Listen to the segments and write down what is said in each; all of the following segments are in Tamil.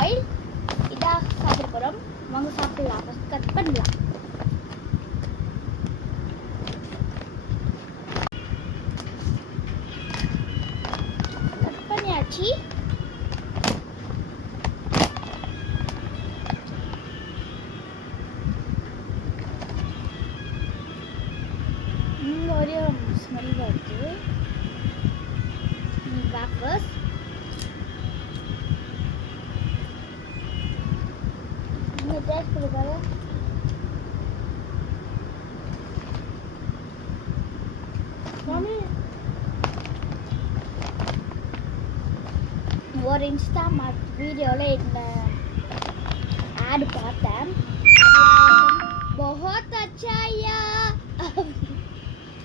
ஆயில் இதாக சாப்பிட போகிறோம். வாங்க சாப்பிடலாம். ஃபஸ்ட் கட் பண்ணலாம். கட் பண்ணியாச்சு. இங்கே ஒரே ஸ்மெல் வருது. வேஃபர்ஸ் இங்கே டேஸ்ட் கொடுக்காது. ஒரு இன்ஸ்டாமார்ட் வீடியோவில் இந்த ஆட் பார்த்தேன். बहुत अच्छा या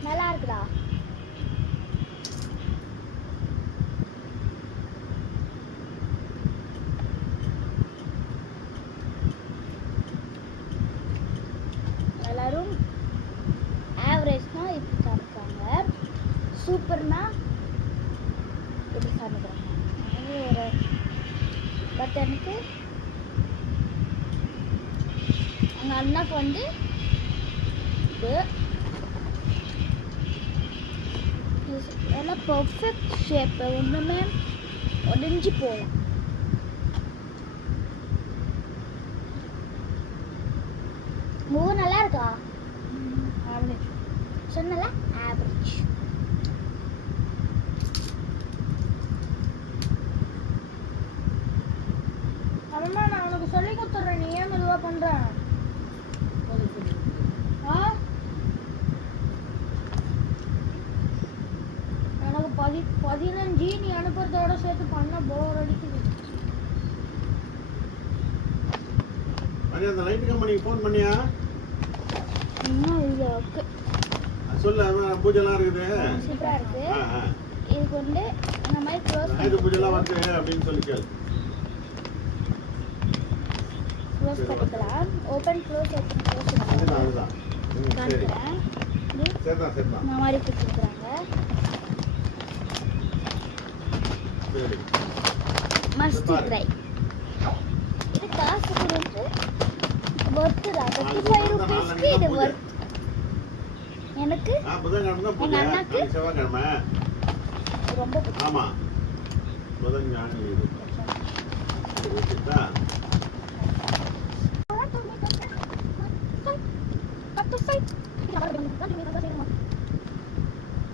நல்லா இருக்குடா. எல்லாரும் ஆவரேஜ்னா இப்படி காமிக்காங்க, சூப்பர்னா இப்படி காமிக்கிறாங்க. ஒரு பட் எனக்கு எங்கள் அண்ணாக்கு வந்து இது எல்லாம் பர்ஃபெக்ட் ஷேப், ஒன்றுமே உடஞ்சி போகலாம். மூணு நல்லா இருக்கா? ஆவரேஜ் சொன்னல, ஆவரேஜ். அம்மா நான் உனக்கு சொல்லி கொடுத்துட்றேன், நீ ஏன் மெதுவாக பண்ணுற? எனக்கு 15 நீ அனுப்புறதோட சேர்த்து பண்ண போர் அடிக்குது. அந்த லைட் கம்பெனிக்கு ஃபோன் பண்ணியா? இன்னும் இது ஓகே சொல்லு. பூஜைலாம் இருக்குது, சூப்பராக இருக்கு. இதுக்கு வந்து இந்த மாதிரி க்ளோஸ் பூஜைலாம் வருது அப்படின்னு சொல்லி கேளு. க்ளோஸ் பண்ணிக்கலாம். ஓப்பன் க்ளோஸ் அதுதான் காமிக்கிறேன். சரிதான் சரிதான். இந்த மாதிரி கொடுத்துருக்குறாங்க. சரி, மஸ்ட் ட்ரை. இது காசு கொடுத்து ஒர்த்துடா. 55 ரூபீஸ்க்கு இது ஒர்த். எனக்கு புதன்கிழமை பூஜை, அண்ணாக்கு செவ்வாய்க்கிழமை ரொம்ப பிடிக்கும். ஆமா, புதன் ஞானி இது வச்சுட்டா.